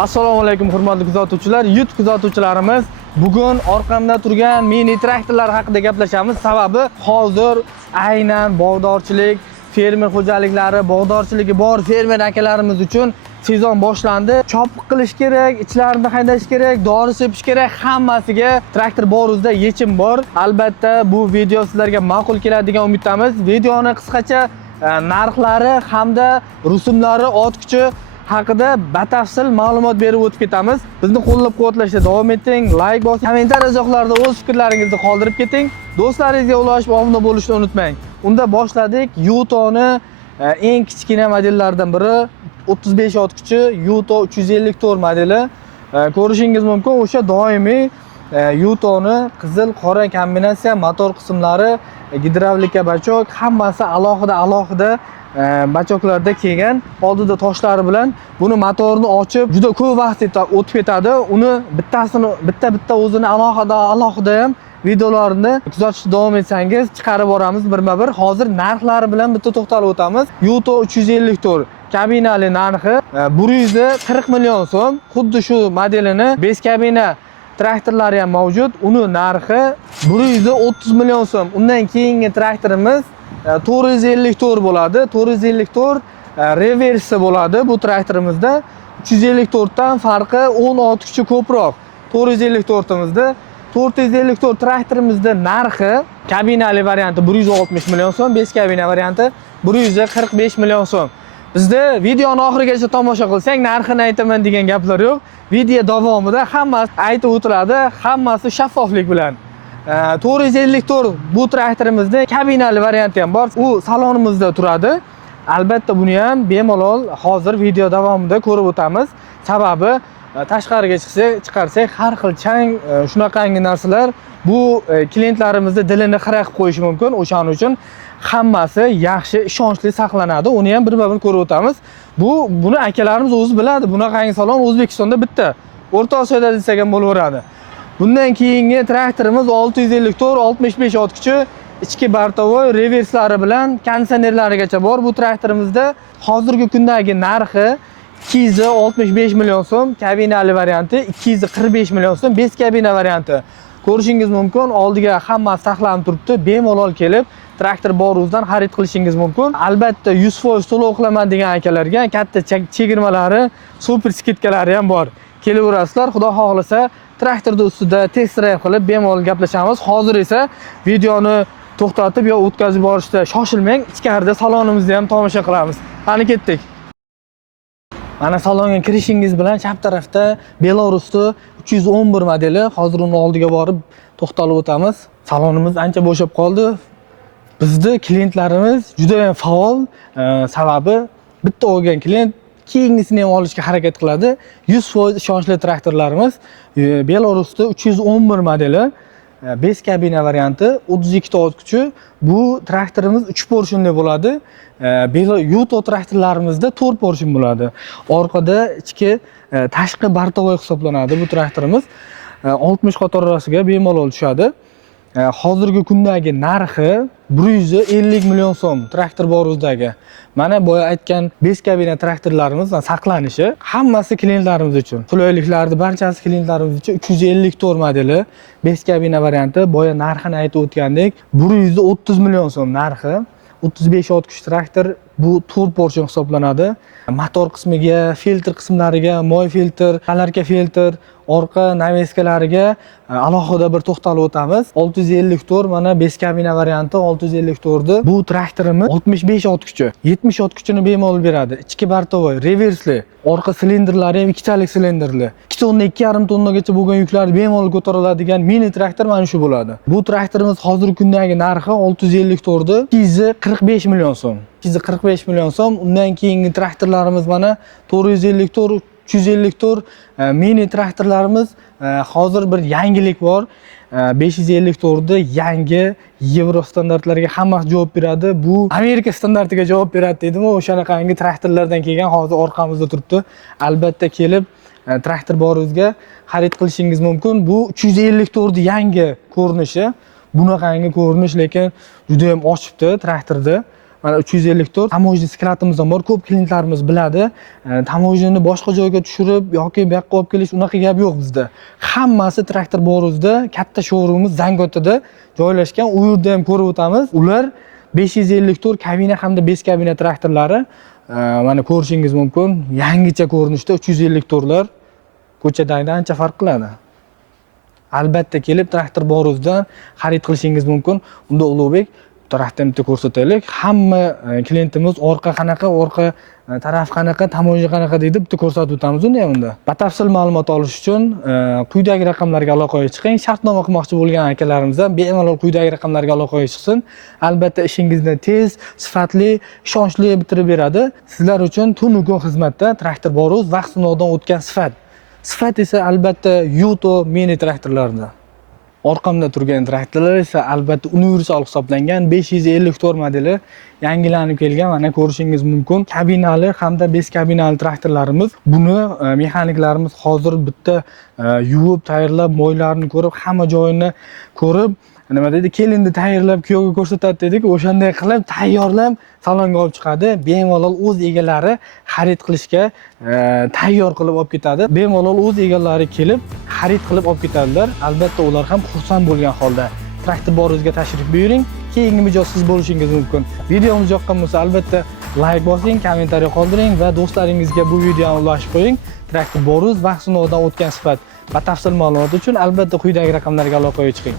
Assalomu alaykum hurmatli kuzatuvchilar, YouTube kuzatuvchilarimiz. Bugun orqamda turgan mini traktorlar haqida gaplashamiz. Sababi hozir aynan bog'dorchilik, fermer xo'jaliklari, bog'dorchiligi bor fermer akalarimiz uchun sezon boshlandi. Chopiq qilish kerak, ichlarini haydash kerak, dori sepish kerak, hammasiga traktor bor o'zida yechim bor. Albatta bu video sizlarga ma'qul keladigan umiddamiz. Videoni qisqacha narxlari hamda rusumlari, ot kuchi haqida batafsil ma'lumot berib o'tib ketamiz. Bizni qo'llab-quvvatlashda davom eting, like bosing, kommentariy izohlarda o'z fikrlaringizni qoldirib keting. Do'stlaringizga ulashib obuna bo'lishni unutmang. Unda boshladik. Yutoni eng kichkina modellaridan biri 35 ot kuchi Yuto 354 modeli. Ko'rishingiz mumkin, o'sha doimiy Yutoni qizil qora kombinatsiya motor qismlari, gidravlika bachok hammasi alohida bachoklarda kelgan. Oldida toshlari bilan buni motorni ochib juda ko'p vaqt o'tib ketadi. Uni bitta o'zini alohida ham videolarini kuzatishda davom etsangiz chiqarib boramiz birma-bir. Hozir narxlari bilan bitta to'xtalib o'tamiz. Yuto 354 kabinali narxi 140 million so'm. Xuddi shu modelini 5 kabina traktorlari ham mavjud. Uni narxi 130 million so'm. Undan keyingi traktorimiz 454 bo'ladi. 454 reversi bo'ladi bu traktorimizda. 354 dan farqi 16 kuchi ko'proq. 454imizda 454 traktorimizda narxi kabinali varianti 160 million so'm, 5 kabina varianti 145 million so'm. Bizda videoni oxirigacha tomosha qilsang narxini aytaman degan gaplar yo'q. Video davomida hammasi aytib o'tiladi, hammasi shaffoflik bilan. 454 bu traktorimizda kabinali varianti ham bor. U salonimizda turadi. Albatta buni ham bemalol hozir video davomida ko'rib o'tamiz. Sababi tashqariga chiqarsak har xil chang, shunaqangi narsalar bu klientlarimizni dilini xira qilib qo'yishi mumkin. O'shaning uchun hammasi yaxshi, ishonchli saqlanadi. Uni ham bir-bir ko'rib o'tamiz. Buni akalarimiz o'zi biladi. Bunaqangi salon O'zbekistonda bitta. O'rta Osiyoda desak ham bo'laveradi. Bundan keyingi traktorimiz 654 65 ot kuchi, ichki bartovoy reverslari bilan konditsionerlarigacha bor. Bu traktorimizda hozirgi kundagi narxi 265 million so'm, kabinali varianti 245 million so'm, 5 kabina varianti. Ko'rishingiz mumkin, oldiga hammasi saqlanib turibdi. Bemalol kelib traktor bor o'zidan xarid qilishingiz mumkin. Albatta 100% to'lov qilaman degan akalarga katta chegirmalari, super skidkalari ham bor. Kelaverasizlar, xudo xohlasa traktorda ustida test drive qilib bemalol gaplashamiz. Hozir esa videoni to'xtatib yo o'tkazib borishda shoshilmang. Ichkarida salonimizni ham tomosha qilamiz. Qani ketdik. Mana salonga kirishingiz bilan chap tarafda Belarusda 311 modeli. Hozir uni oldiga borib to'xtalib o'tamiz. Salonimiz ancha bo'shab qoldi. Bizning klientlarimiz juda ham faol, sababi bitta olgan klient keyingisini ham olishga harakat qiladi. 100% ishonchli traktorlarimiz. Belarusda 311 modeli, 5 kabina varianti, 32 ot kuchi. Bu traktorimiz 3 porsionli bo'ladi. Yuto traktorlarimizda 4 porsion bo'ladi. Orqada ichki tashqi bartovoy hisoblanadi bu traktorimiz. 60 qatorasiga bemalol tushadi. Hozirgi kundagi narxi 150 million so'm traktor bor o'zdagi. Mana boya aytgan 5 kabina traktorlarimiz saqlanishi hammasi klientlarimiz uchun. Qulayliklarni barchasi klientlarimiz uchun. 354 modeli, 5 kabina varianti, boya narxini aytib o'tgandek 130 million so'm narxi. 35 ot kuch traktor, bu 4 porsion hisoblanadi. Motor qismiga, filtr qismlariga, moy filtr, kalarka filtr, orqa naveskalariga alohida bir to'xtalib o'tamiz. 654 mana 5 kabina varianti 654 bu traktorimiz 65 ot kuchi, 70 ot kuchini bemalol beradi. Ichki bartovoy, reversli, orqa silindrlari ham ikkitalik silindrli. 2 tonna, 2,5 tonnagacha bo'lgan yuklarni bemalol ko'tariladigan mini traktor mana shu bo'ladi. Bu traktorimiz hozirgi kundagi narxi 654 245 million so'm. 245 million so'm. Undan keyingi traktorlarimiz mana 454 354 mini traktorlarimiz. Hozir bir yangilik bor. 554 da yangi Yevro standartlarga hammasi javob beradi. Bu Amerika standartiga javob beradi dedim. O'shanaqangi traktorlardan kelgan hozir orqamizda turibdi. Albatta kelib traktor boringizga xarid qilishingiz mumkin. Bu 354 yangi ko'rinishi. Bunaqangi ko'rinish, lekin juda ham ochibdi traktorda. mana 354 tamojni skratimiz ham bor. Ko'p klientlarimiz biladi. Tamojni boshqa joyga tushirib yoki bu yoqqa olib kelish unaqa gap yo'q bizda. Hammasi Traktor Boruzda katta showroomimiz Zangiotada joylashgan. U yerda ham ko'rib o'tamiz. Ular 554 kabina hamda 5 kabina traktorlari mana ko'rishingiz mumkin. Yangicha ko'rinishda 354lar ko'chadagidan ancha farq qiladi. Albatta kelib Traktor Boruzdan xarid qilishingiz mumkin. Unda Ulug'bek traktorni ko'rsataylik. Hamma klientimiz orqa qanaqa, orqa taraf qanaqa, tamojni qanaqa deydi, bitta ko'rsatib o'tamiz unda. Batafsil ma'lumot olish uchun quyidagi raqamlarga aloqaga chiqing. Shartnoma qilmoqchi bo'lgan akalarimiz ham bemalol quyidagi raqamlarga aloqaga chiqsin. Albatta ishingizni tez, sifatli, ishonchli bitirib beradi. Sizlar uchun tunu kun xizmatda Traktor Boruz vaqt sinovdan o'tgan sifat. Sifat esa albatta Yuto mini traktorlarda. Orqamda turgan traktorlar esa albatta universal hisoblangan 554 modeli yangilanib kelgan. Mana ko'rishingiz mumkin. Kabinali hamda 5 kabinali traktorlarimiz. Buni mexaniklarimiz hozir bitta yuvib, tayyorlab, moylarini ko'rib, hamma joyini ko'rib, nima deydi, kelinni tayyorlab kuyovga ko'rsatadi dedik. O'shanday qilib tayyorlab salonga olib chiqadi. Bemalol o'z egalari xarid qilishga tayyor qilib olib ketadi. Bemalol o'z egalari kelib xarid qilib olib ketadilar. Albatta ular ham xursand bo'lgan holda Traktor Boruzga tashrif buyuring. Keyingi mijoz siz bo'lishingiz mumkin. Videomiz yoqqan bo'lsa albatta like bosing, kommentariy qoldiring va do'stlaringizga bu videoni ulashib qo'ying. Traktor Boruz vaqt sinovdan o'tgan sifat batafsil ma'lumot uchun albatta quyidagi raqamlarga aloqaga chiqing.